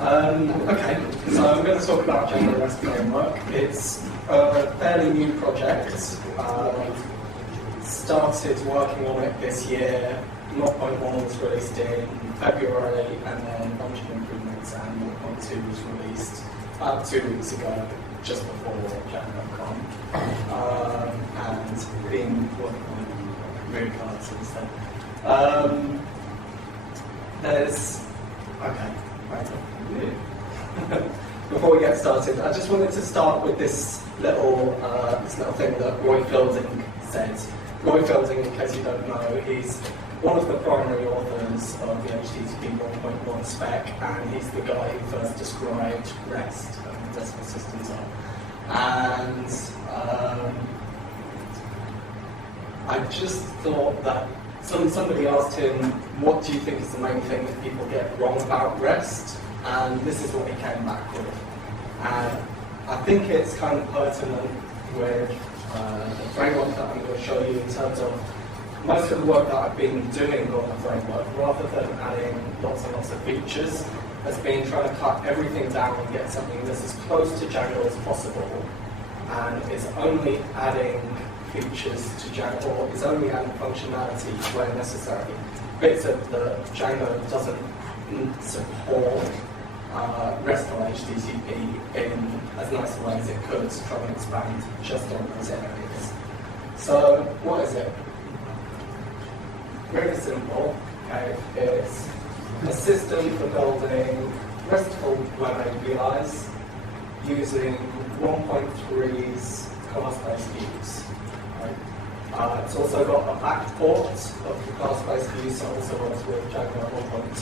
Okay, so I'm going to talk about Django REST framework. It's a fairly new project. Started working on it this year. 0.1 was released in February, and then a bunch of improvements, and 0.2 was released about 2 weeks ago, just before Django.com, and been working on it really hard since then. Before we get started, I just wanted to start with this little thing that Roy Fielding said. Roy Fielding, in case you don't know, he's one of the primary authors of the HTTP 1.1 spec, and he's the guy who first described REST and decimal systems on. And I just thought that somebody asked him, what do you think is the main thing that people get wrong about REST? And this is what he came back with. And I think it's kind of pertinent with the framework that I'm going to show you in terms of most of the work that I've been doing on the framework, rather than adding lots and lots of features, has been trying to cut everything down and get something that's as close to Django as possible, and is only adding features to Django, or is only adding functionality where necessary. Bits of the Django doesn't support REST on HTTP in as nice a way as it could to try and expand just on those areas. So, what is it? Really simple. Okay, it's a system for building RESTful web APIs using 1.3's class-based views. Right? It's also got a backport of the class-based views, so it also works with Django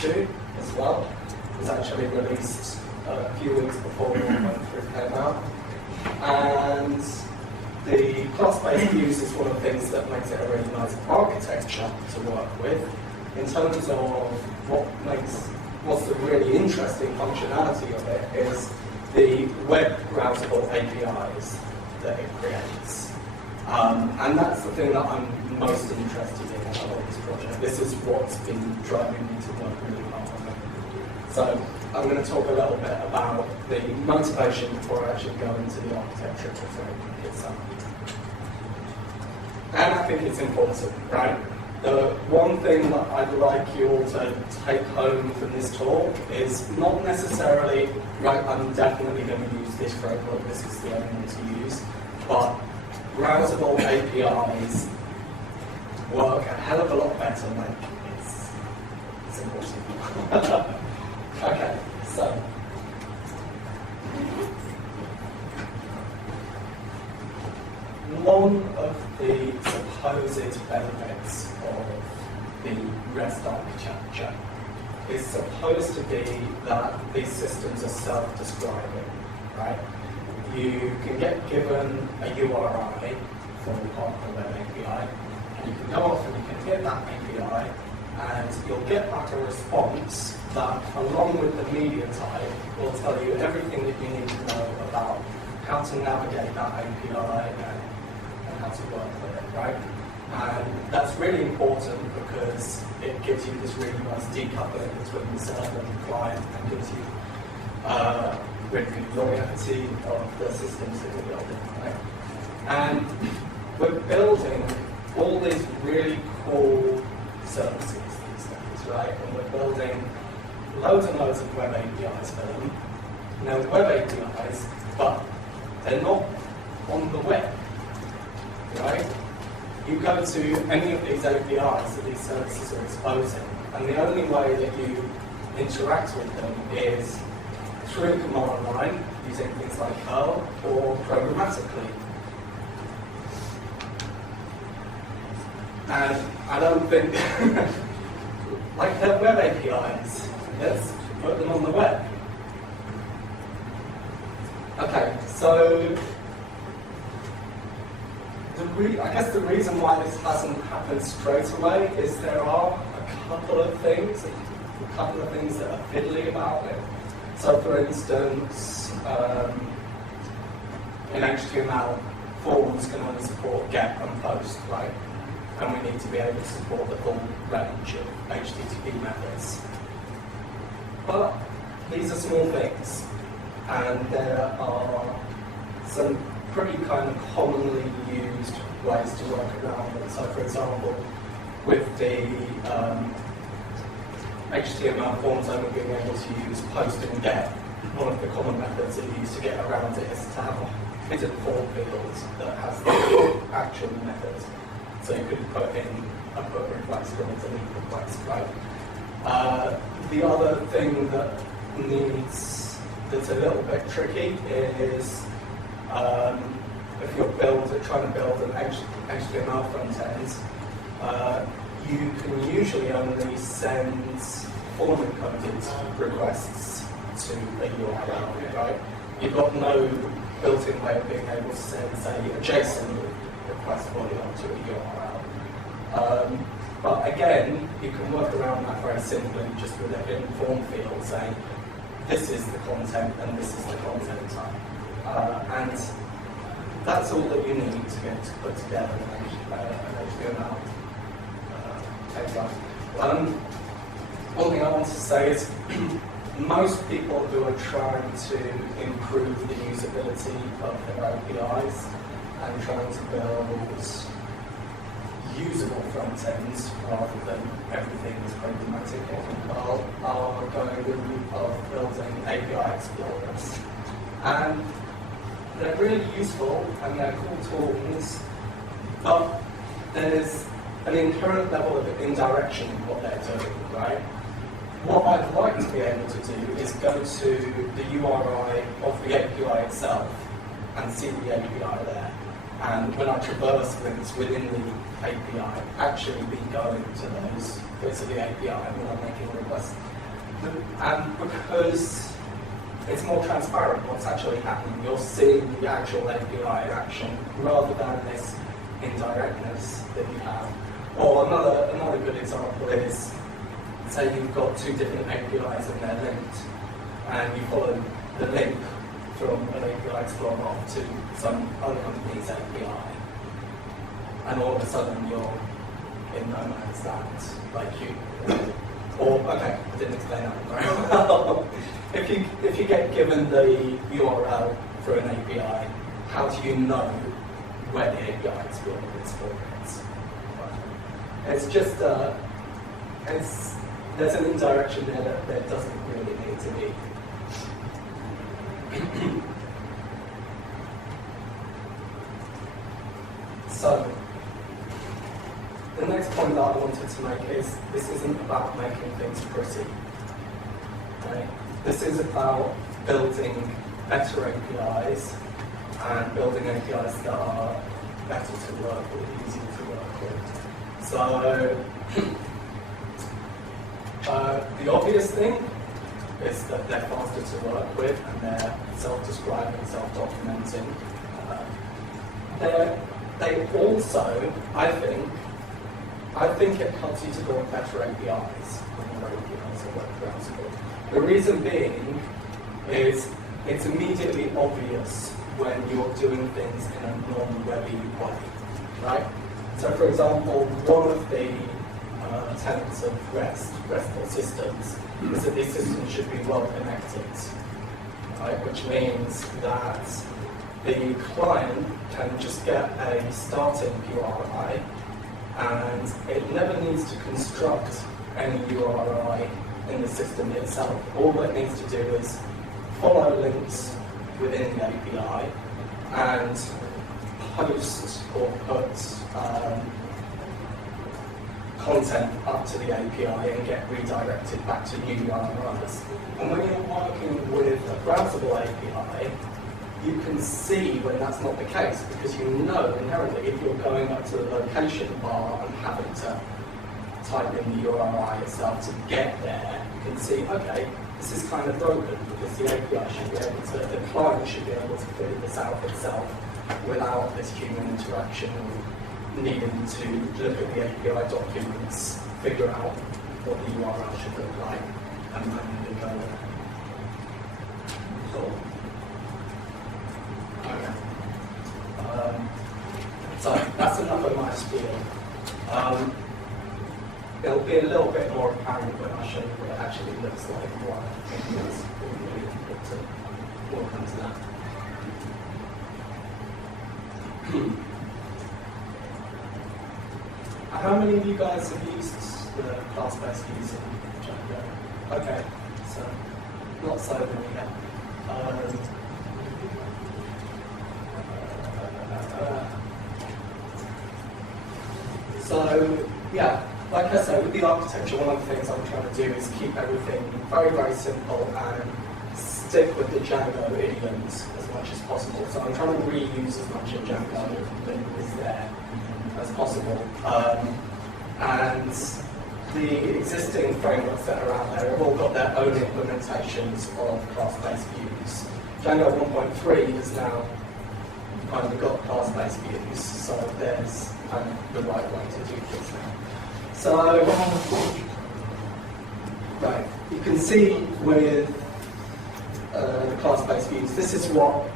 1.2 as well. It was actually released a few weeks before 1.3 came out. And the class-based views is one of the things that makes it a really nice architecture to work with. In terms of what's the really interesting functionality of it is the web browsable APIs that it creates. And that's the thing that I'm most interested in about this project. This is what's been driving me to work really hard on it. So I'm going to talk a little bit about the motivation before I actually go into the architecture of the framework itself. And I think it's important, right? The one thing that I'd like you all to take home from this talk is not necessarily, right, I'm definitely going to use this framework, this is the only one to use, but browsable APIs work a hell of a lot better, like it's important. Okay, so one of the supposed benefits of the REST architecture is supposed to be that these systems are self-describing, right? You can get given a URI for part of the web API, and you can go off and you can hit that API, and you'll get back a response that, along with the media type, will tell you everything that you need to know about how to navigate that API and how to work with it, right? And that's really important because it gives you this really nice decoupling between the server and the client, and gives you really good loyalty of the systems that we're building, right? And we're building all these really cool services these days, right? And we're building loads and loads of web APIs for them. Now, web APIs, but they're not on the web, right? You go to any of these APIs that these services are exposing, and the only way that you interact with them is through the command line, using things like Perl, or programmatically. And I don't think, like they're web APIs, let's put them on the web. Okay, so I guess the reason why this hasn't happened straight away is there are a couple of things that are fiddly about it. So, for instance, in HTML, forms can only support get and post, right? And we need to be able to support the full range of HTTP methods. But these are small things, and there are some pretty kind of commonly used ways to work around it. So, for example, with the HTML forms only being able to use post and get, one of the common methods that you use to get around it is to have a hidden form field that has the actual method. So you could put in a put request or a delete request, right? The other thing that's a little bit tricky is if you're trying to build an HTML front end, you can usually only send form encoded requests to a URL, right? You've got no built-in way of being able to send, say, a JSON request body onto a URL. But again, you can work around that very simply just with a hidden form field saying, this is the content and this is the content type. And that's all that you need to get to put together an HTML API. One thing I want to say is most people who are trying to improve the usability of their APIs and trying to build usable front ends rather than everything is programmatic are going the route of building API explorers. And they're really useful and they're cool tools, but there's an inherent level of indirection in what they're doing, right? What I'd like to be able to do is go to the URI of the API itself and see the API there. And when I traverse links within the API, actually be going to those bits of the API when I'm making requests. And because it's more transparent what's actually happening, you're seeing the actual API in action rather than this indirectness that you have. Or another good example is, say you've got two different APIs and they're linked, and you follow the link from an API explorer off to some other company's API, and all of a sudden you're in no man's land, like you. Or okay, I didn't explain that very well. If you get given the URL for an API, how do you know where the API explorer is for it? It's just there's an indirection there that doesn't really need to be. So, the next point that I wanted to make is this isn't about making things pretty. Right? This is about building better APIs and building APIs that are better to work with, easier to work with. So, the obvious thing is that they're faster to work with and they're self-describing, self-documenting. They also, I think it helps you to build better APIs when your APIs are web browsable. The reason being is it's immediately obvious when you're doing things in a non-webby way, right? So for example, one of the tenets of RESTful systems, is that these systems should be well connected, right? Which means that the client can just get a starting URI and it never needs to construct any URI in the system itself. All it needs to do is follow links within the API and post or put content up to the API and get redirected back to new URIs. And when you're working with a browsable API, you can see when that's not the case, because you know inherently if you're going up to the location bar and having to type in the URI itself to get there, you can see, okay, this is kind of broken because the API should be able to, the client should be able to figure this out itself without this human interaction needing to look at the API documents, figure out what the URL should look like, and manually go there. Cool. Okay. So that's enough of my spiel. it'll be a little bit more apparent when I show you what it actually looks like. Why I think it's really important to walk into that. How many of you guys have used the class-based views in Django? Okay, so not so many yet. So, yeah, like I said, with the architecture, one of the things I'm trying to do is keep everything very, very simple and stick with the Django idioms as much as possible. So I'm trying to reuse as much of Django that is there as possible. And the existing frameworks that are out there have all got their own implementations of class-based views. Django 1.3 has now kind of got class-based views, so there's kind of the right way to do things now. So, right, you can see with the class-based views, this is what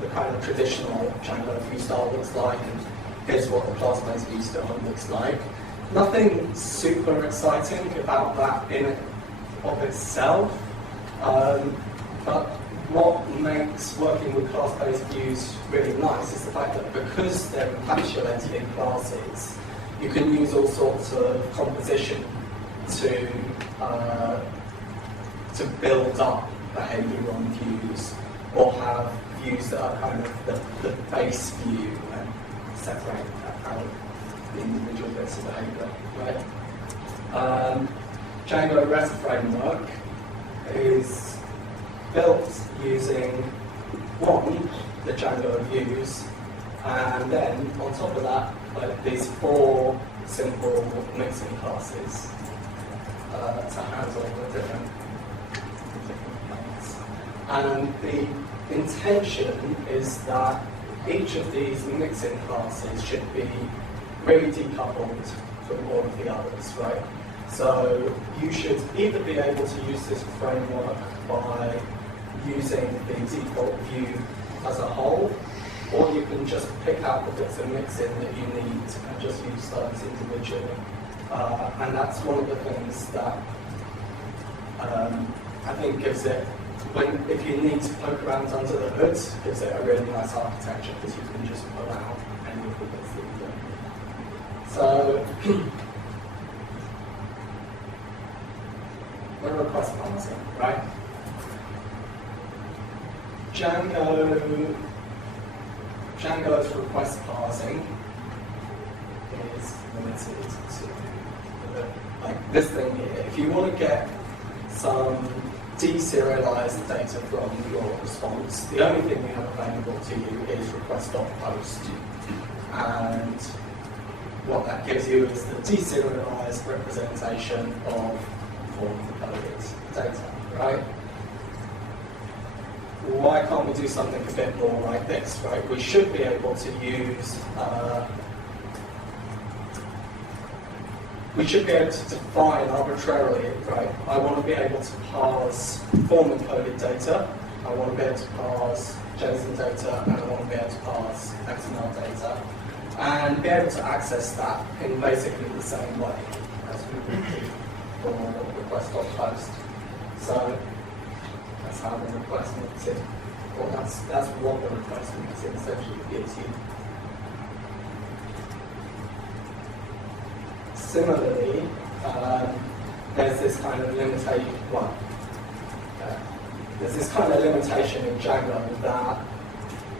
the kind of traditional Django view style looks like, and here's what the class-based view style looks like. Nothing super exciting about that in and of itself, but what makes working with class-based views really nice is the fact that because they're encapsulated in classes, you can use all sorts of composition to build up behavior on views, or have views that are kind of the base view and separate out the individual bits of behavior, right? Django REST framework is built using one, the Django views, and then on top of that, like these four simple mixing classes to handle the different things. And the intention is that each of these mixing classes should be really decoupled from all of the others, right? So you should either be able to use this framework by using the default view as a whole, or you can just pick out the bits of mixing that you need and just use those individually. And that's one of the things that I think gives it, if you need to poke around under the hood, gives it a really nice architecture, because you can just pull out any of the bits that you do. So, the request parsing, right? Django's request parsing is limited to like this thing here. If you want to get some deserialized data from your response, the only thing we have available to you is request.post. And what that gives you is the deserialized representation of form-encoded data, right? Why can't we do something a bit more like this, right? We should be able to use, we should be able to define arbitrarily, right? I want to be able to parse form-encoded data, I want to be able to parse JSON data, and I want to be able to parse XML data, and be able to access that in basically the same way as we would do for request.post. So that's how the request mixing, or that's what the request mixing essentially gives you. Similarly, there's this kind of limitation. There's this kind of limitation in Django that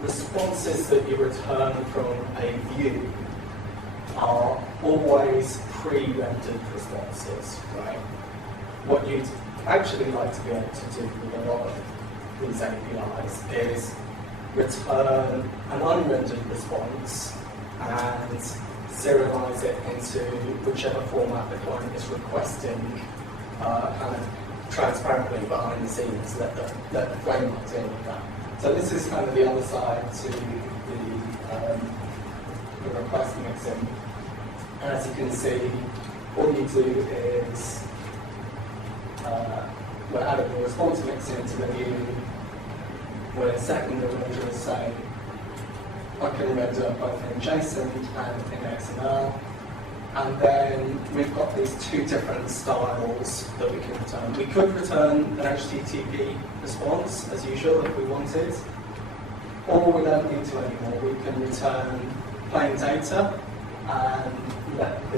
responses that you return from a view are always pre-rendered responses, right? What you'd actually like to be able to do with a lot of these APIs is return an unrendered response and serialize it into whichever format the client is requesting, kind of transparently behind the scenes, let the framework deal with that. So this is kind of the other side to the request mixing. And as you can see, all you do is we're adding the response mixing to the view. We're setting the renderers saying I can render both in JSON and in XML, And then we've got these two different styles that we can return. We could return an HTTP response as usual if we wanted, or we don't need to anymore. We can return plain data and let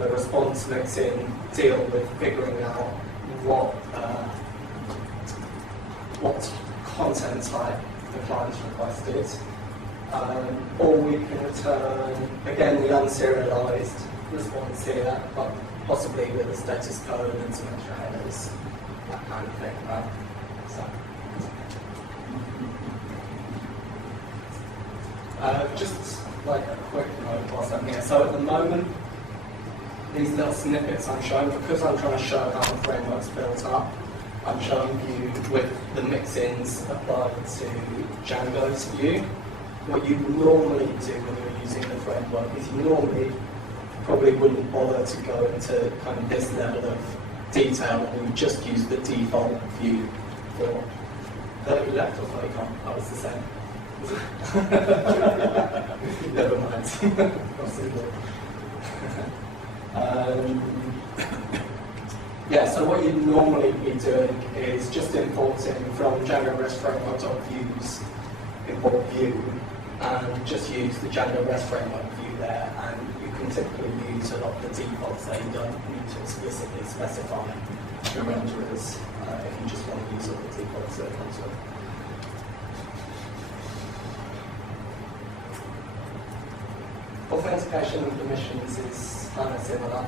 the response mixin deal with figuring out what content type the client's requested. Or we can return, again, the unserialized response here, but possibly with a status code and some extra headers, that kind of thing, right? So, just like a quick note whilst I'm here. So at the moment, these little snippets I'm showing, because I'm trying to show how the framework's built up, I'm showing you with the mix-ins applied to Django's view. What you normally do when you're using the framework is you normally probably wouldn't bother to go into kind of this level of detail, and you just use the default view for the left or click on. I was the same. Never mind. Yeah, so what you'd normally be doing is just importing from Django REST framework.views, import view, and just use the Django REST framework view there, and you can typically use a lot of the defaults there. You don't need to explicitly specify your renderers if you just want to use all the defaults that it comes with. Authentication and permissions is kind of similar.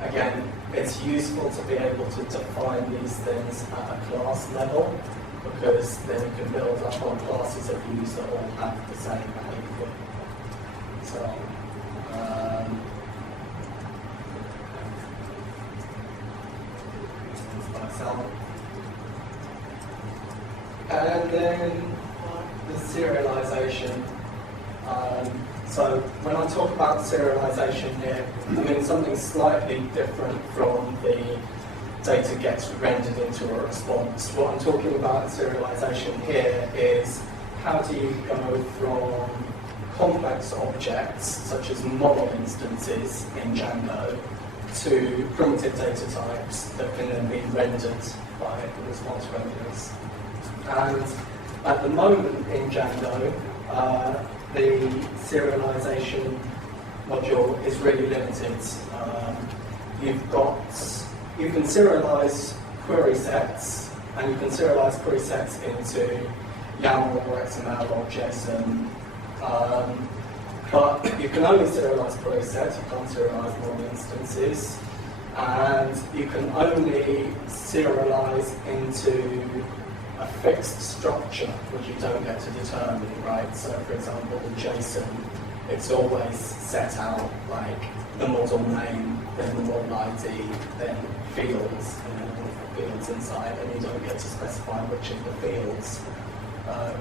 Again, it's useful to be able to define these things at a class level, because then you can build up on classes of views that all have the same behavior. So, and then the serialization. So when I talk about serialization here, I mean something slightly different from the data gets rendered into a response. What I'm talking about in serialization here is how do you go from complex objects, such as model instances in Django, to primitive data types that can then be rendered by the response renderers. And at the moment in Django, the serialization module is really limited. You can serialize query sets, and you can serialize query sets into YAML or XML or JSON. But you can only serialize query sets, you can't serialize model instances, and you can only serialize into a fixed structure, which you don't get to determine, right? So, for example, the JSON, it's always set out like the model name, then the model ID, then fields, and then all the fields inside, and you don't get to specify which of the fields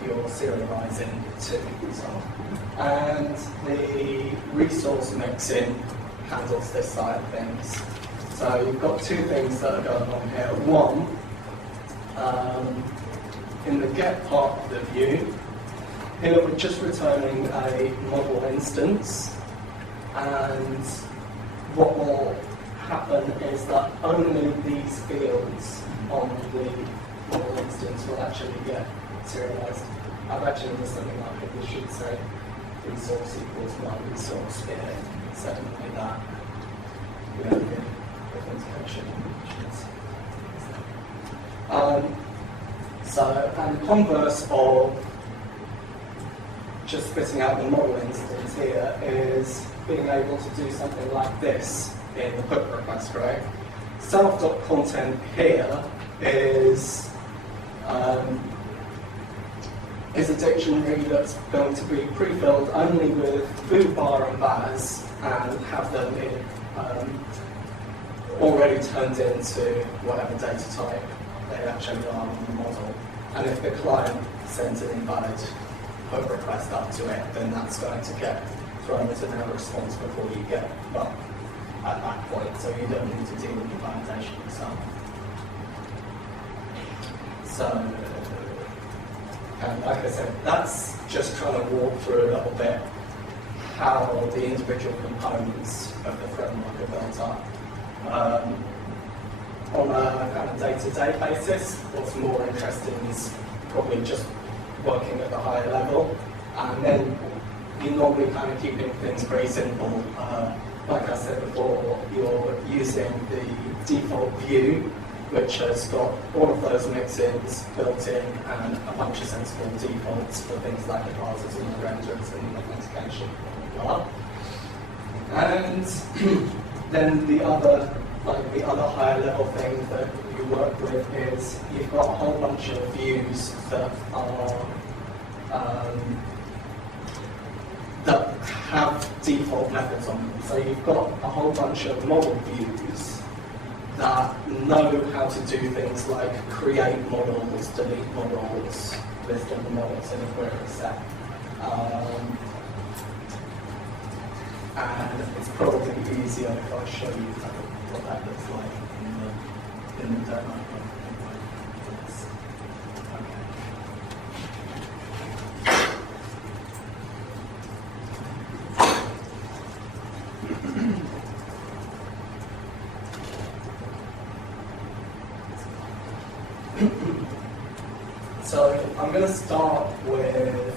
you're serializing to. And the resource mixin handles this side of things. So you've got two things that are going on here. One, in the get part of the view, here we're just returning a model instance, and what will happen is that only these fields on the model instance will actually get serialized. I've actually done something like it. We should say resource equals my resource here, instead of that. We have the authentication. And the converse of just spitting out the model instance here is being able to do something like this in the hook request, right? Self.content here is a dictionary that's going to be pre-filled only with foo, bar, and baz, and have them in, already turned into whatever data type they actually are on the model. And if the client sends an invalid hook request up to it, then that's going to get thrown as an error response before you get up at that point, so you don't need to deal with the validation yourself. So, and like I said, that's just trying to walk through a little bit how the individual components of the framework are built up. On a kind of day-to-day basis, what's more interesting is probably just working at the higher level, and then you normally kind of keeping things very simple. Like I said before, you're using the default view, which has got all of those mixins built in and a bunch of sensible defaults for things like the parsers and the renderers and the authentication. And then the other higher level thing that you work with is you've got a whole bunch of views that are that have default methods on them. So you've got a whole bunch of model views that know how to do things like create models, delete models, list all the models in a query set. And it's probably easier if I show you what that looks like in the demo. So I'm going to start with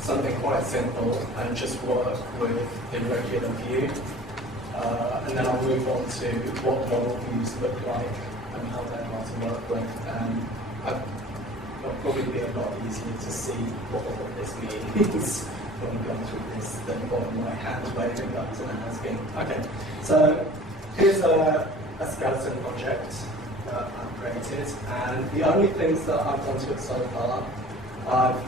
something quite simple and just work with irregular view, and then I'll move on to what model views look like and how they're hard to work with, and it'll probably be a lot easier to see what all of this means when we go through this than on my hand waving up to the asking. Okay, so here's a skeleton project that I've created, and the only things that I've done to it so far, I've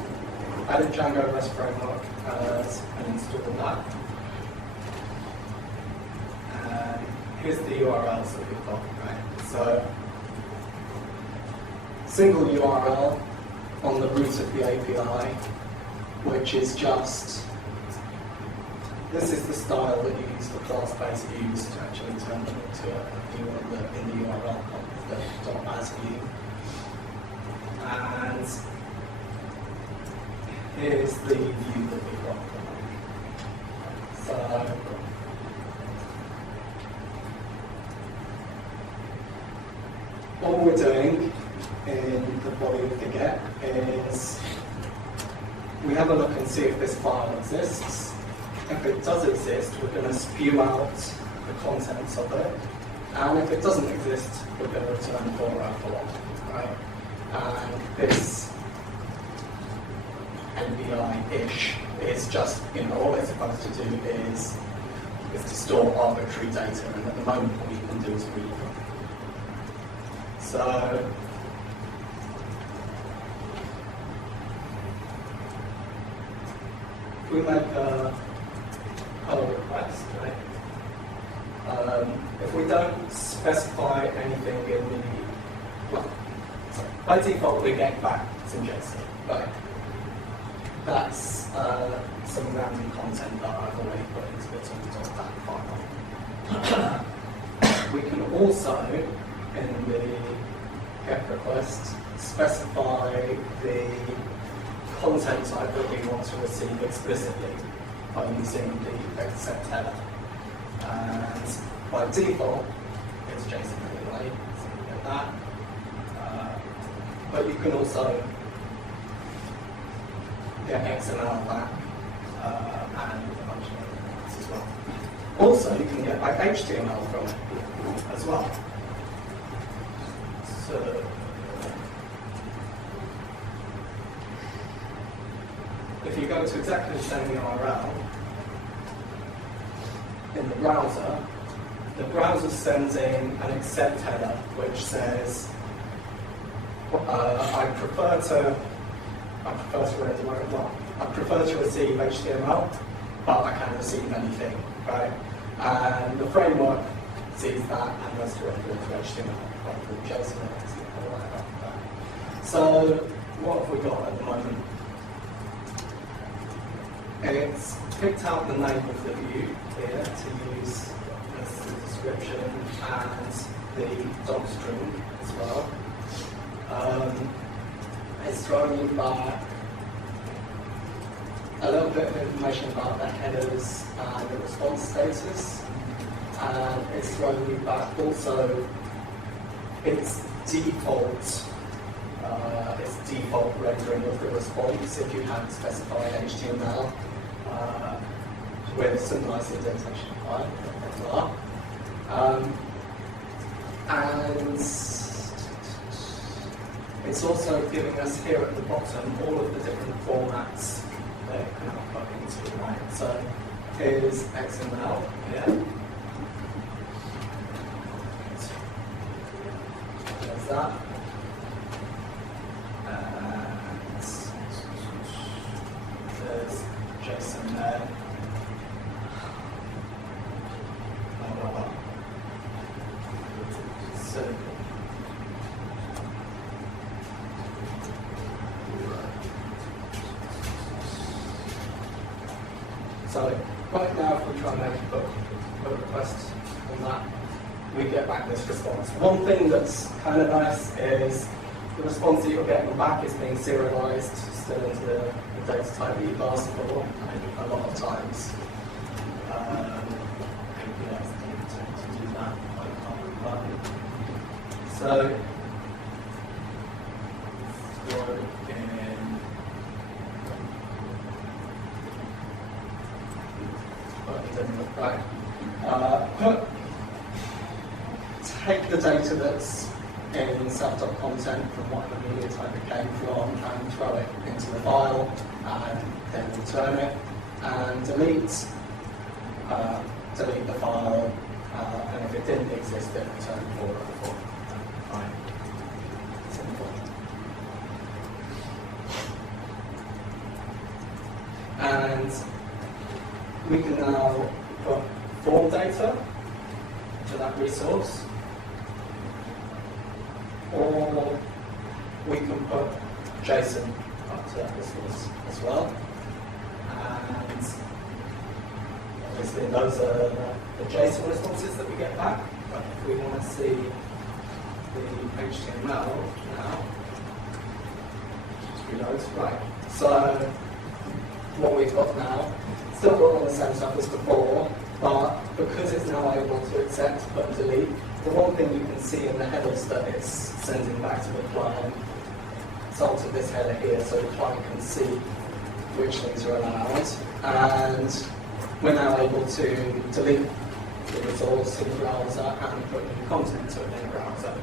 added Django REST framework and installed that. And here's the URLs that we've got, right? So, single URL on the root of the API, which is just, this is the style that you use for class-based views to actually turn them into a view in the URL the .as view. And here's the view that we've got. So, all we're doing in the body of the get is we have a look and see if this file exists. If it does exist, we're going to spew out the contents of it. And if it doesn't exist, we're going to return 404, right? And this NBI-ish is just, all it's supposed to do is to store arbitrary data, and at the moment all you can do is read them. So, if we make a pull request, right? If we don't specify anything in the, well, by default we get back some JSON, right? That's some random content that I've already put into the top of that file. We can also, in the GET request, specify the content type that we want to receive explicitly by using the accept header. And by default, it's JSON anyway, so you get that. But you can also get XML back and a bunch of other things as well. Also, you can get back HTML from it as well. So, if you go to exactly the same URL in the browser sends in an accept header which says, I prefer to receive HTML, but I can't receive anything, right? And the framework sees that and goes to render it to HTML, rather than JSON. So what have we got at the moment? It's picked out the name of the view here to use as the description and the doc string as well. it's throwing you back a little bit of information about the headers and the response status. And it's throwing you back also its default rendering of the response if you hadn't specified HTML with some nice indentation. And it's also giving us here at the bottom all of the different formats that it can plug into, right? So here's XML here. There's that. And there's JSON there. So right now, if we try and make a request on that, we get back this response. One thing that's kind of nice is the response that you're getting back is being serialized still into the data type that you've asked for a lot of times. To do that, so right. Take the data that's in self.content from whatever media type it came from and throw it into the file and then return it and delete the file and if it didn't exist then return 404. Right. Simple. And we can now put form data to that resource, or we can put JSON up to that resource as well. And obviously those are the JSON responses that we get back. But if we want to see the HTML now, just reload. Right. So what we've got now, still got all the same stuff as before, but because it's now able to accept put and delete, the one thing you can see in the headers that it's sending back to the client, it's altered this header here so the client can see which things are allowed, and we're now able to delete the resource in the browser and put new content to it in the browser.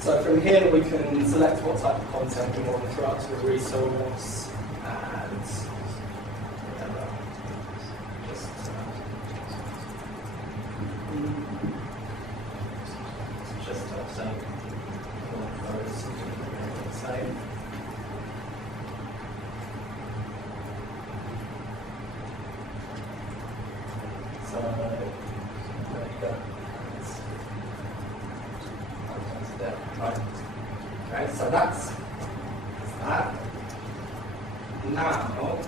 So from here we can select what type of content we want to throw out to the resource and whatever. Just say same. So there you go. Right. Okay, so that's that. Now,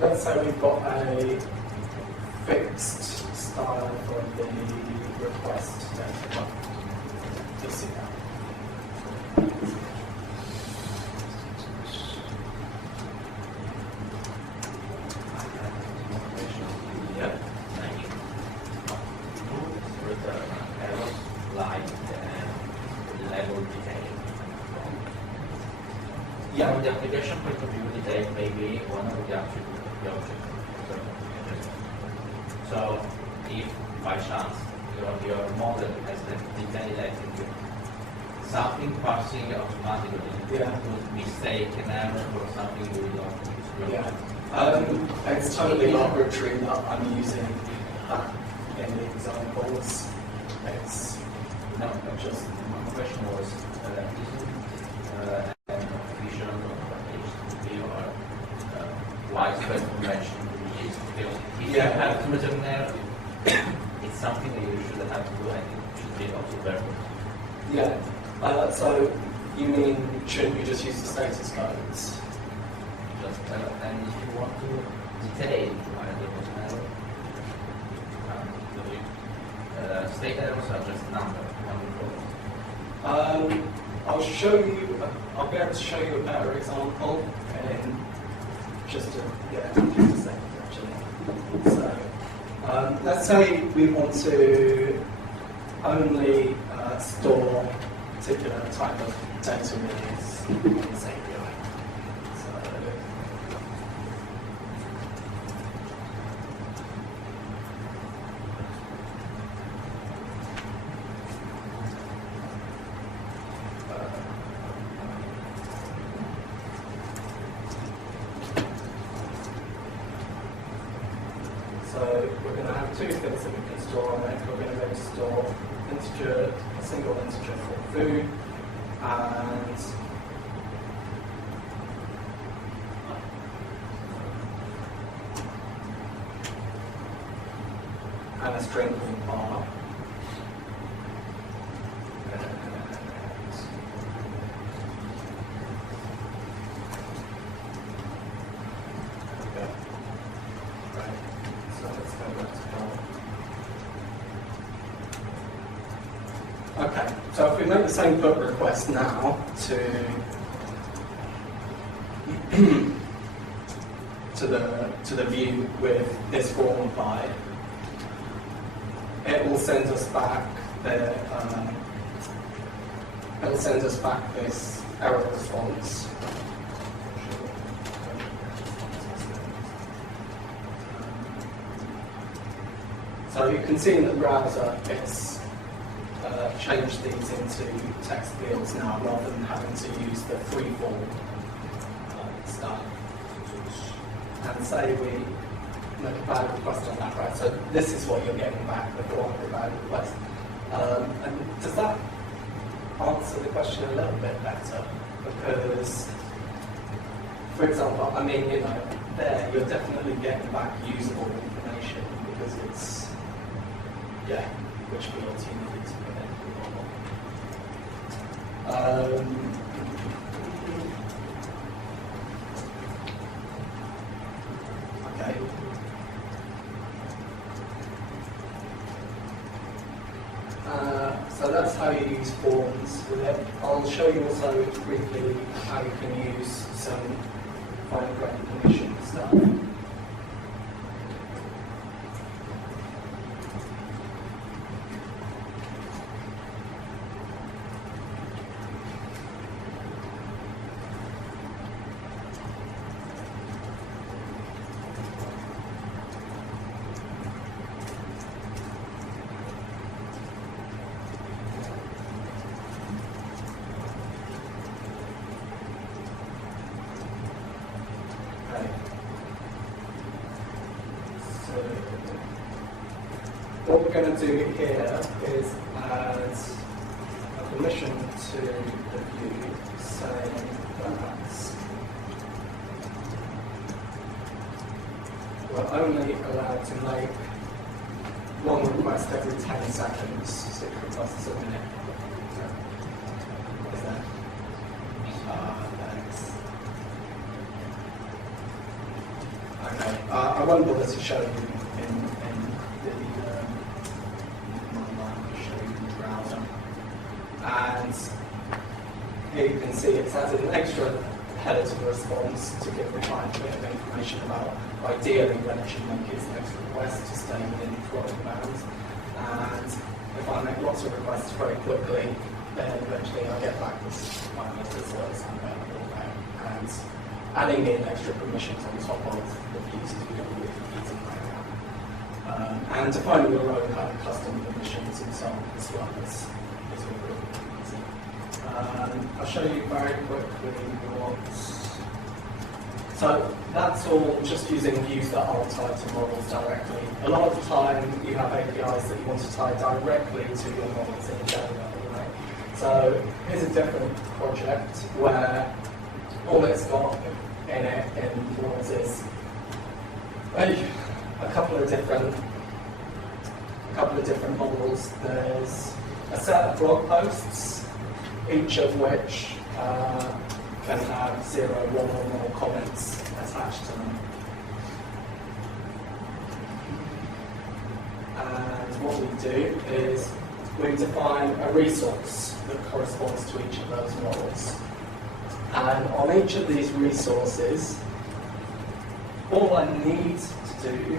let's say we've got a fixed style for the request data. You see that. Yeah. From the application point of view, the data may be one of the attributes of the object. So, if by chance your model has detected something passing automatically, mistake, an error, or something we don't explore. It's totally arbitrary that I'm using that in the examples. It's not just my question was widespread convention to use. If you have to return error, it's something that you should have to do and it should be also very good. Yeah. So you mean shouldn't we just use the status codes? Just and if you want to detail why there was an error, state errors or just number flows? I'll show you. I'll be able to show you a better example in just a second, actually. So, let's say we want to only store a particular type of data in this API. So we're going to have two things that we can store on it. We're going to be able to store integer, a single integer for food, and a string called bar. Okay, so if we make the same put request now to the view with this form applied, it will send us back this error response. So you can see in the browser it's changed these into text fields now rather than having to use the freeform stuff. And say we make a valid request on that, right? So this is what you're getting back before the valid request. And does that answer the question a little bit better? Because, for example, I mean, you know, there you're definitely getting back usable information because it's, yeah, which fields you need to put in. Okay. So that's how you use forms with it. I'll show you also briefly how you can use some fine-grained permission stuff. What we're going to do here is add a permission to the view saying that we're only allowed to make one request every 10 seconds, 6 requests a minute. What is that? Thanks. Okay, I won't bother to show you in and here you can see it's added an extra header to the response to give the client a bit of information about ideally when it should make its next request to stay within throttling bounds. And if I make lots of requests very quickly, then eventually I get back this 5 minutes or something. And adding in extra permissions on top of the views is really easy right now. And defining your own kind of custom permissions and so on as well is really easy. I'll show you very quickly what. So that's all just using views that aren't tied to models directly. A lot of the time you have APIs that you want to tie directly to your models in Django, right? So here's a different project where all it's got in it in models is a couple of different models. There's a set of blog posts, each of which can have 0, 1 or more comments attached to them. And what we do is we define a resource that corresponds to each of those models. And on each of these resources, all I need to do,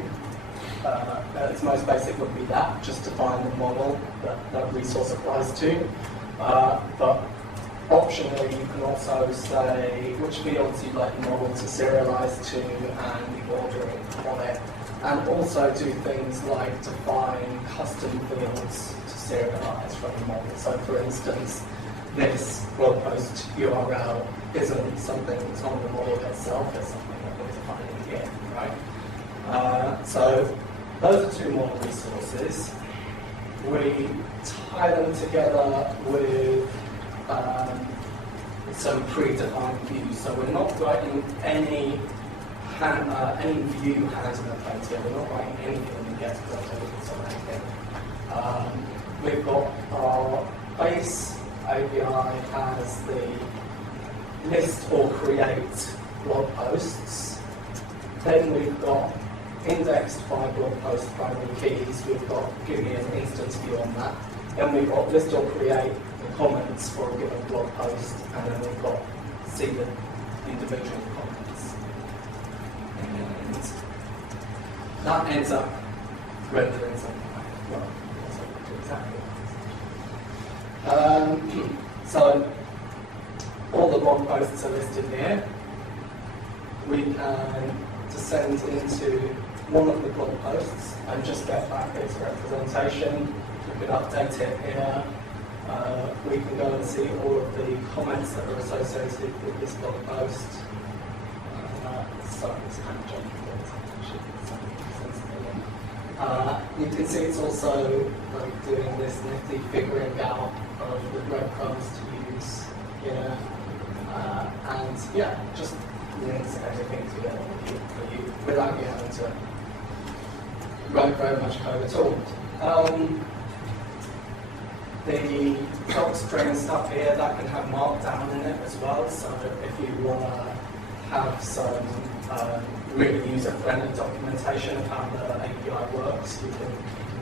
at its most basic, would be that, just define the model that that resource applies to. But optionally, you can also say which fields you'd like the model to serialize to and the ordering on it. And also do things like define custom fields to serialize from the model. So for instance, this blog post URL isn't something that's on the model itself, it's something that we're defining here, right? So those are two model resources. We tie them together with some predefined views. So we're not writing any view handler code here. We're not writing anything that gets built or anything. We've got our base API as the list or create blog posts. Then we've got indexed by blog post primary keys. We've got giving an instance view on that. Then we've got list or create the comments for a given blog post, and then we've got see the individual comments. And that ends up rendering something like, well, exactly. So all the blog posts are listed here. We can descend into one of the blog posts and just get back its representation. We can update it here. We can go and see all of the comments that are associated with this blog post. Sorry, it's kind of jumping. You can see it's also like doing this nifty figuring out of the breadcrumbs to use here. And yeah, just links everything together for you without you having to write very much code at all. The doc string stuff here, that can have markdown in it as well, so if you want to have some really user-friendly documentation of how the API works, you can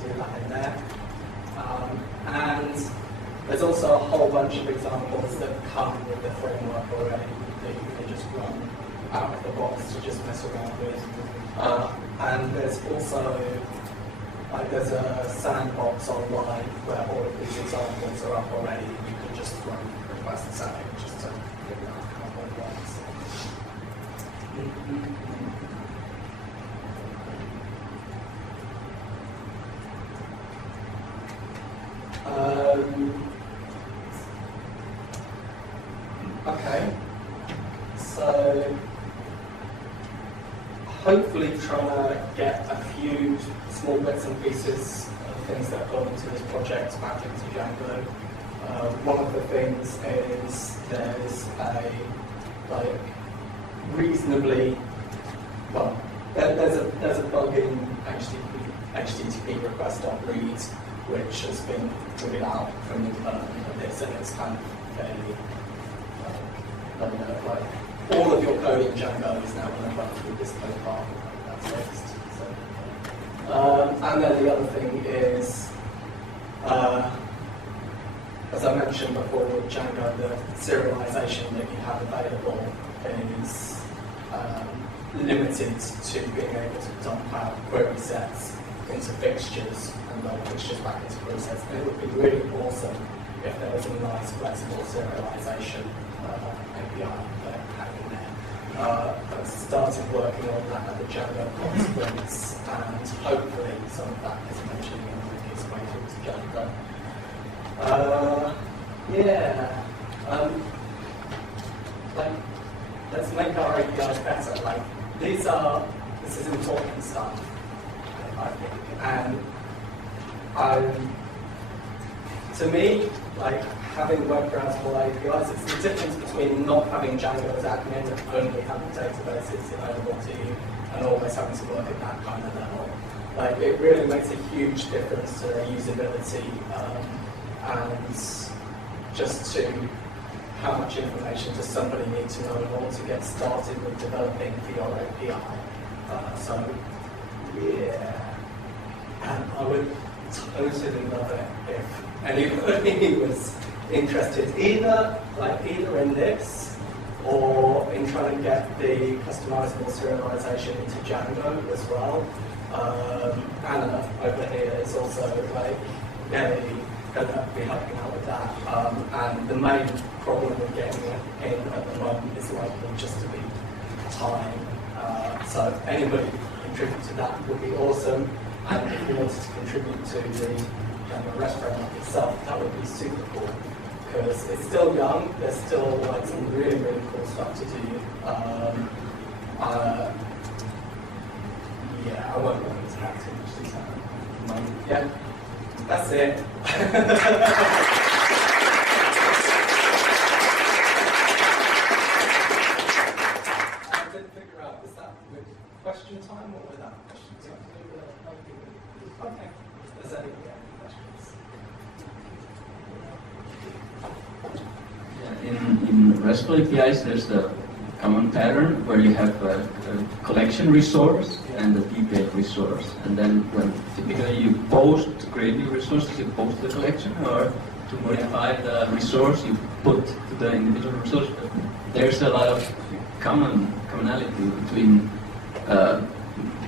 do that in there. And there's also a whole bunch of examples that come with the framework already that you can just run out of the box to just mess around with. And there's also there's a sandbox online where all of these examples are up already. You can just run requests at it just to figure out how it works. Okay, so hopefully trying to get a few small bits and pieces of things that have gone into this project back into Django. One of the things is there's a reasonably there's a bug in HTTP request.read which has been figured out from the development of this, and it's kind of fairly all of your code in Django is now going to run through this code path that's fixed. And then the other thing is, as I mentioned before with Django, the serialization that you have available is limited to being able to dump out query sets into fixtures and load fixtures back into query sets. And it would be really awesome if there was a nice flexible serialization API that had in there. I started working on that at the Django conference, and hopefully some of that is eventually going to make its way through to Django. Let's make our APIs better. This is important stuff, I think. And to me, having web browsable APIs, it's the difference between not having Django as admin and only having databases available to you and always having to work at that kind of level. It really makes a huge difference to usability and just to how much information does somebody need to know in order to get started with developing for your API. And I would totally love it if anybody was interested, either in this or in trying to get the customizable serialization into Django as well. Anna over here is also going to be helping out with that. And the main problem with getting it in at the moment is likely just to be time. So anybody contribute to that would be awesome. And if you wanted to contribute to the Django REST framework itself, that would be super cool. Because it's still young, there's still some really, really cool stuff to do. Yeah, I won't go into that too much detail at the moment. Yeah, that's it. I didn't figure out, is that with question time or without question time? Okay, is there any questions? In RESTful APIs, there's the common pattern where you have a collection resource and a detailed resource. And then when typically you to create new resources, you post the collection, or to modify the resource, you put to the individual resource. But there's a lot of commonality between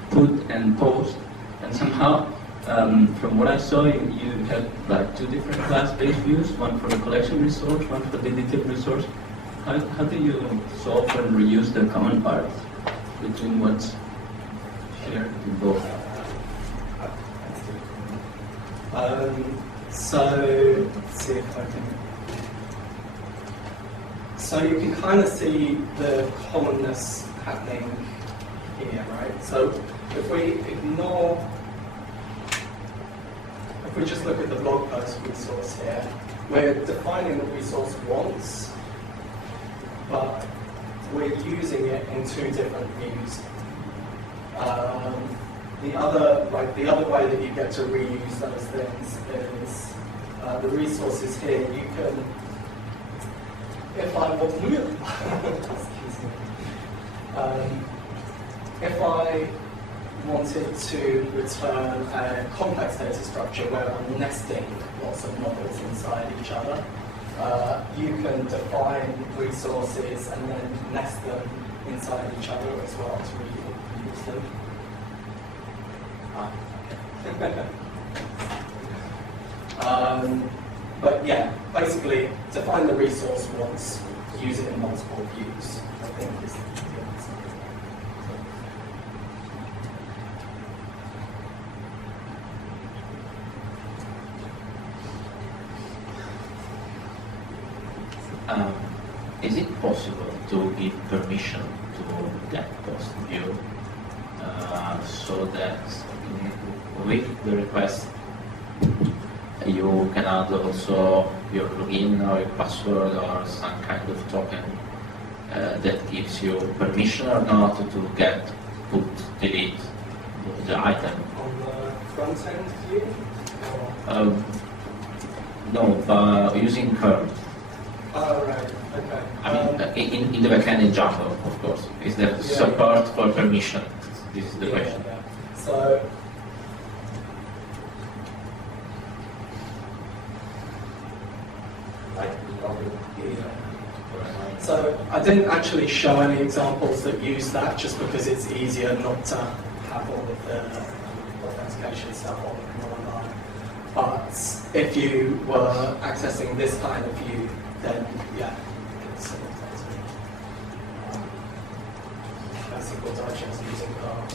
put and post. And somehow, from what I saw, you have like two different class-based views, one for the collection resource, one for the detailed resource. How do you solve and reuse the common parts between what's shared in both? So let's see if I can. So you can kind of see the commonness happening here, right? So if we just look at the blog post resource here, we're defining the resource once, but we're using it in two different views. The other way that you get to reuse those things is the resources here. You can, if I want, excuse me, if I wanted to return a complex data structure where I'm nesting lots of models inside each other, you can define resources and then nest them inside each other as well to reuse them. But yeah, basically define the resource once, use it in multiple views, I think is the answer. Is it possible to give permission to that post view so that with the request you can add also your login or your password or some kind of token that gives you permission or not to get, put, delete the item? On the front end view? No, by using curve. Oh, right, okay. I mean, in the backend in Django, of course. Is there support for permission? This is the question. Yeah. So I didn't actually show any examples that use that just because it's easier not to have all of the authentication stuff on online. But if you were accessing this kind of view, then yeah, it's SQL Digest using Car.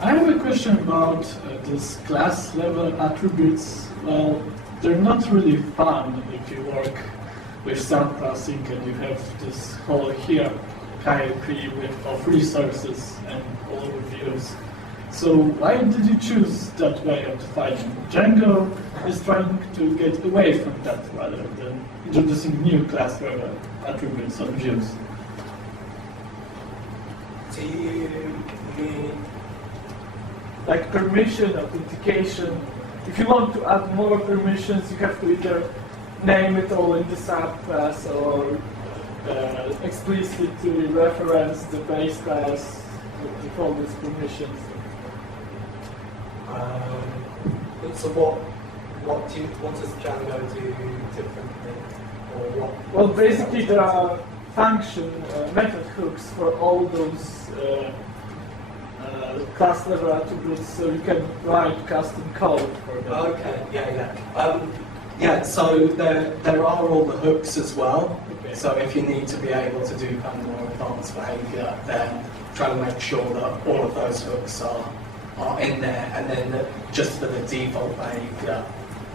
I have a question about this class level attributes. Well, they're not really fun if you work with subclassing and you have this whole hierarchy of resources and all the views. So why did you choose that way of defining? Django is trying to get away from that rather than introducing new class level attributes on views. Do you mean like permission, authentication? If you want to add more permissions, you have to either name it all in the subclass or explicitly reference the base class with all these permissions. So what does Django do differently, or what? Well, basically there are function method hooks for all those class level attributes, so you can write custom code for them. Okay, yeah. So there are all the hooks as well. Okay. So if you need to be able to do kind of more advanced behavior, then try to make sure that all of those hooks are in there, and then just for the default behavior,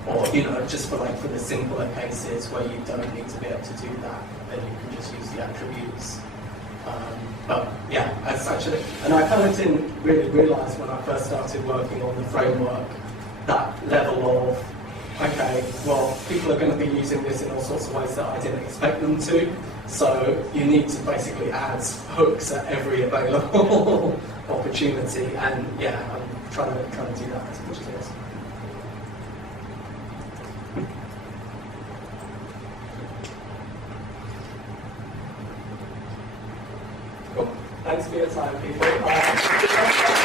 or just for the simpler cases where you don't need to be able to do that, then you can just use the attributes. But yeah, that's actually, and I kind of didn't really realise when I first started working on the framework that level of, okay, well, people are going to be using this in all sorts of ways that I didn't expect them to, so you need to basically add hooks at every available opportunity, and yeah, I'm trying to do that as much as possible. Cool. Thanks for your time, people.